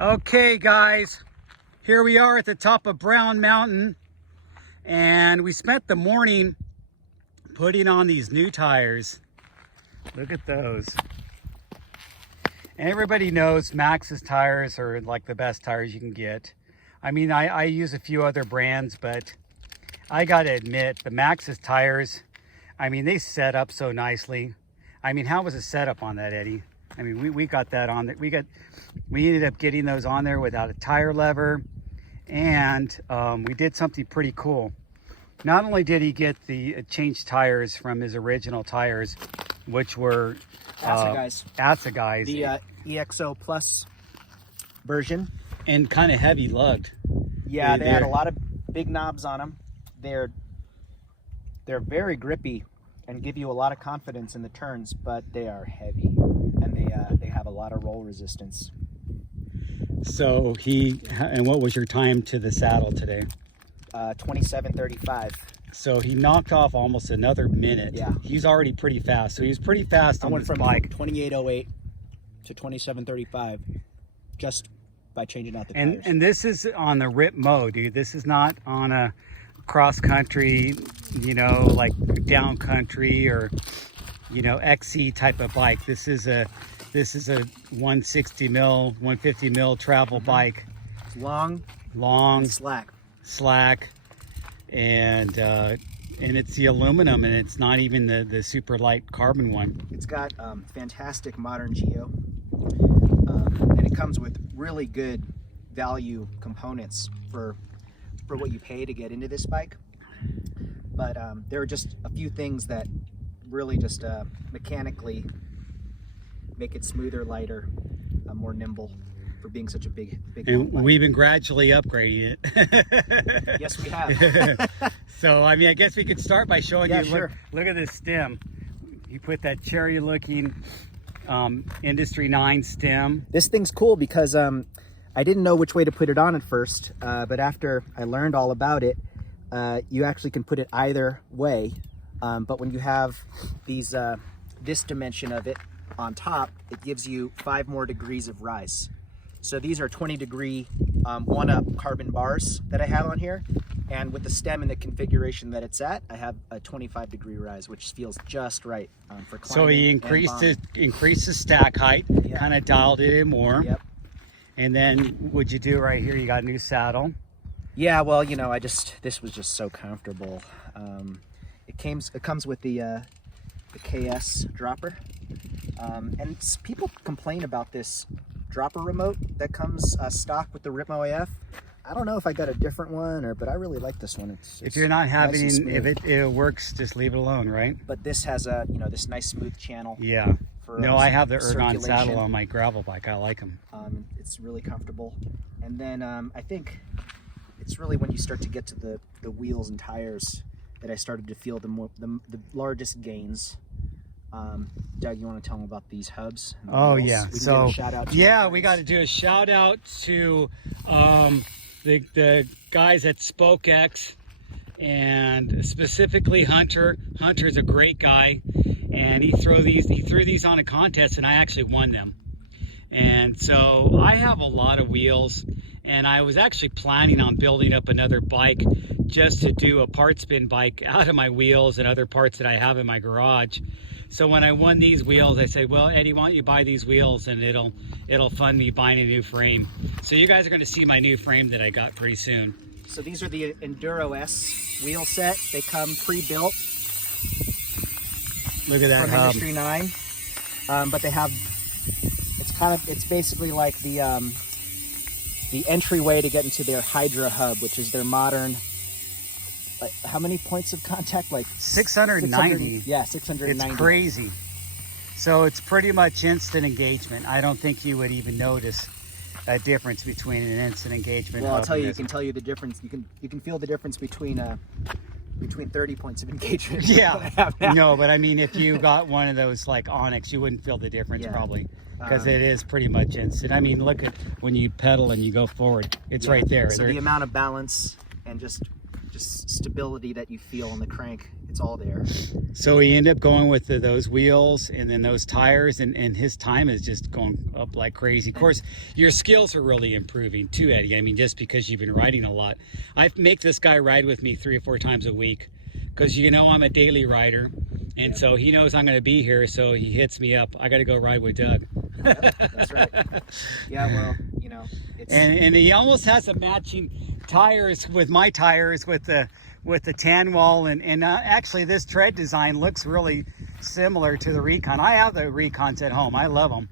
Okay guys, here we are at the top of Brown Mountain, and we spent the morning putting on these new tires. Look at those. And everybody knows Maxxis tires are like the best tires you can get. I mean, I use a few other brands, but I gotta admit, the Maxxis tires, I mean, they set up so nicely. I mean, how was the setup on that, Eddie? I mean, we got that on. We ended up getting those on there without a tire lever, and we did something pretty cool. Not only did he get the changed tires from his original tires, which were Assegais, the EXO Plus version, and kind of heavy lugged. Yeah, they had a lot of big knobs on them. They're very grippy and give you a lot of confidence in the turns, but they are heavy, and they have a lot of roll resistance. So and what was your time to the saddle today? 27:35. So he knocked off almost another minute. Yeah, he's already pretty fast. So he's pretty fast on his bike. I went from 28:08 to 27:35 just by changing out the tires. And this is on the Ripmo, dude. This is not on a cross country, you know, like down country or, you know, XC type of bike. This is a 160 mil, 150 mil travel bike. It's long, and slack, and it's the aluminum, and it's not even the super light carbon one. It's got fantastic modern geo, and it comes with really good value components for what you pay to get into this bike. But there are just a few things that really just mechanically make it smoother, lighter, more nimble for being such a big and we've been gradually upgrading it. Yes, we have. So I mean, I guess we could start by showing you. Sure. Look at this stem. You put that cherry looking Industry 9 stem. This thing's cool because I didn't know which way to put it on at first, but after I learned all about it, you actually can put it either way. But when you have these this dimension of it on top, it gives you 5 more degrees of rise. So these are 20-degree one-up carbon bars that I have on here, and with the stem and the configuration that it's at, I have a 25-degree rise, which feels just right for climbing. So he increased the stack height, kind of dialed it in more. Yep. And then what'd you do right here? You got a new saddle. Yeah, well, you know, this was just so comfortable. It comes with the KS dropper, and people complain about this dropper remote that comes stock with the Ripmo AF. I don't know if I got a different one, but I really like this one. If you're not having, if it works, just leave it alone, right? But this has a, you know, this nice smooth channel. Yeah. No, I have the Ergon circulation. saddle on my gravel bike. I like them. It's really comfortable. And then I think it's really when you start to get to the wheels and tires that I started to feel the largest gains. Doug, you want to tell them about these hubs? Oh yeah. So we got to do a shout out to the guys at SpokeX, and specifically Hunter. Hunter's a great guy, and he threw these on a contest, and I actually won them. And so I have a lot of wheels, and I was actually planning on building up another bike just to do a part spin bike out of my wheels and other parts that I have in my garage. So when I won these wheels, I said, well, Eddie, why don't you buy these wheels, and it'll fund me buying a new frame. So you guys are going to see my new frame that I got pretty soon. So these are the Enduro S wheel set. They come pre-built. Look at that from hub. Industry 9, but they have, it's basically like the entryway to get into their Hydra hub, which is their modern. Like, how many points of contact? Like 690. Yeah, 690. It's crazy. So it's pretty much instant engagement. I don't think you would even notice a difference between an instant engagement. Well, I'll tell you, you can tell you the difference. You can feel the difference between 30 points of engagement. Yeah. No, but I mean, if you got one of those like Onyx, you wouldn't feel the difference probably, because it is pretty much instant. I mean, look at when you pedal and you go forward, it's right there. So the amount of balance and just Just stability that you feel on the crank, it's all there. So he ended up going with those wheels and then those tires, and his time is just going up like crazy. Of course, your skills are really improving too, Eddie. I mean, just because you've been riding a lot. I make this guy ride with me 3 or 4 times a week because, you know, I'm a daily rider. And so he knows I'm going to be here, so he hits me up. I got to go ride with Doug. Yep, that's right. Yeah, well, you know, it's... And he almost has a matching tires with my tires with the tan wall, and actually this tread design looks really similar to the Rekon. I have the Rekons at home. I love them.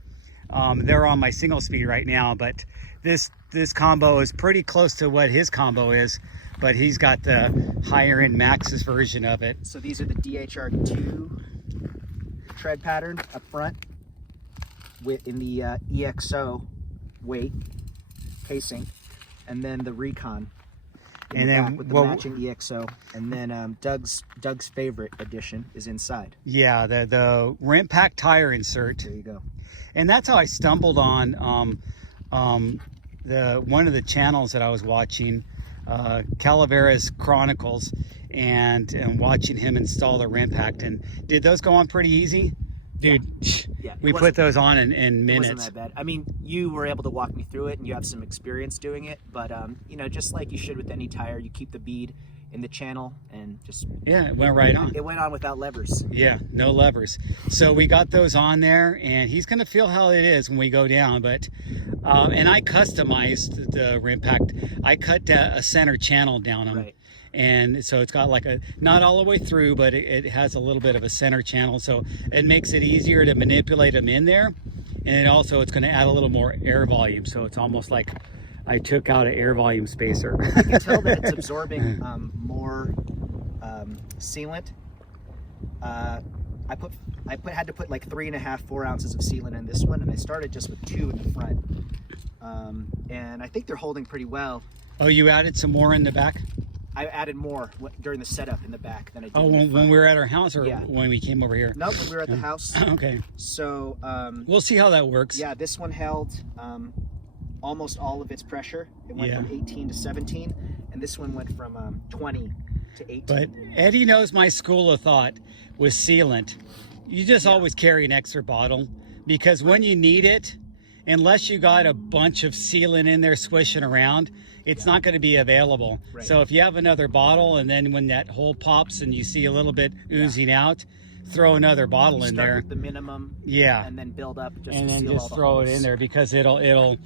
They're on my single speed right now, but this combo is pretty close to what his combo is, but he's got the higher end Maxxis version of it. So these are the DHR2 tread pattern up front in the EXO weight casing, and then the Rekon and then with the matching EXO, and then Doug's favorite edition is inside. Yeah, the Rimpact tire insert. There you go. And that's how I stumbled on one of the channels that I was watching, Calaveras Chronicles, and watching him install the Rimpact. And did those go on pretty easy? Dude, yeah, we put those on in minutes. It wasn't that bad. I mean, you were able to walk me through it, and you have some experience doing it, but you know, just like you should with any tire, you keep the bead in the channel and just... Yeah, it went right on. It went on without levers. Yeah, no levers. So we got those on there, and he's going to feel how it is when we go down. But and I customized the Rimpact. I cut a center channel down them. Right. And so it's got like a, not all the way through, but it has a little bit of a center channel. So it makes it easier to manipulate them in there. And also it's going to add a little more air volume. So it's almost like I took out an air volume spacer. I can tell that it's absorbing more sealant. I had to put like 3.5, 4 ounces of sealant in this one, and I started just with 2 in the front. And I think they're holding pretty well. Oh, you added some more in the back? I added more during the setup in the back than I did. Oh, when we were at our house, or when we came over here? No, when we were at the house. Okay. So we'll see how that works. Yeah, this one held almost all of its pressure. It went from 18 to 17, and this one went from 20 to 18. But Eddie knows my school of thought with sealant. You just always carry an extra bottle, because when you need it, unless you got a bunch of sealant in there swishing around, it's not going to be available. Right. So if you have another bottle, and then when that hole pops and you see a little bit oozing out, throw another bottle in there. Start with the minimum, and then build up. And then just throw it in there, because it'll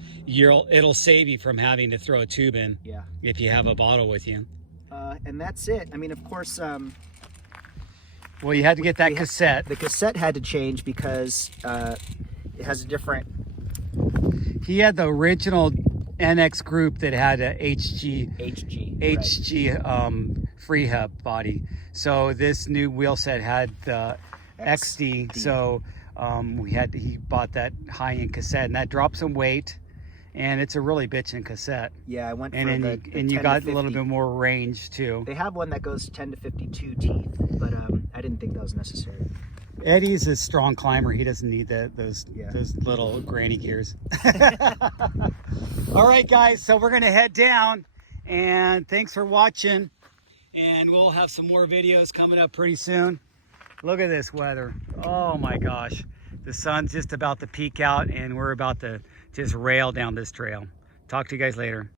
save you from having to throw a tube in. Yeah. If you have a bottle with you. And that's it. I mean, of course. Well, you had to get that cassette. The cassette had to change because it has a different. He had the original NX group that had a HG free hub body. So this new wheel set had the XD. So he bought that high-end cassette, and that dropped some weight, and it's a really bitchin' cassette. Yeah, I went for and you got a little bit more range too. They have one that goes 10 to 52 teeth, but I didn't think that was necessary. Eddie's a strong climber. He doesn't need those little granny gears. All right, guys, so we're going to head down, and thanks for watching, and we'll have some more videos coming up pretty soon. Look at this weather. Oh my gosh. The sun's just about to peek out, and we're about to just rail down this trail. Talk to you guys later.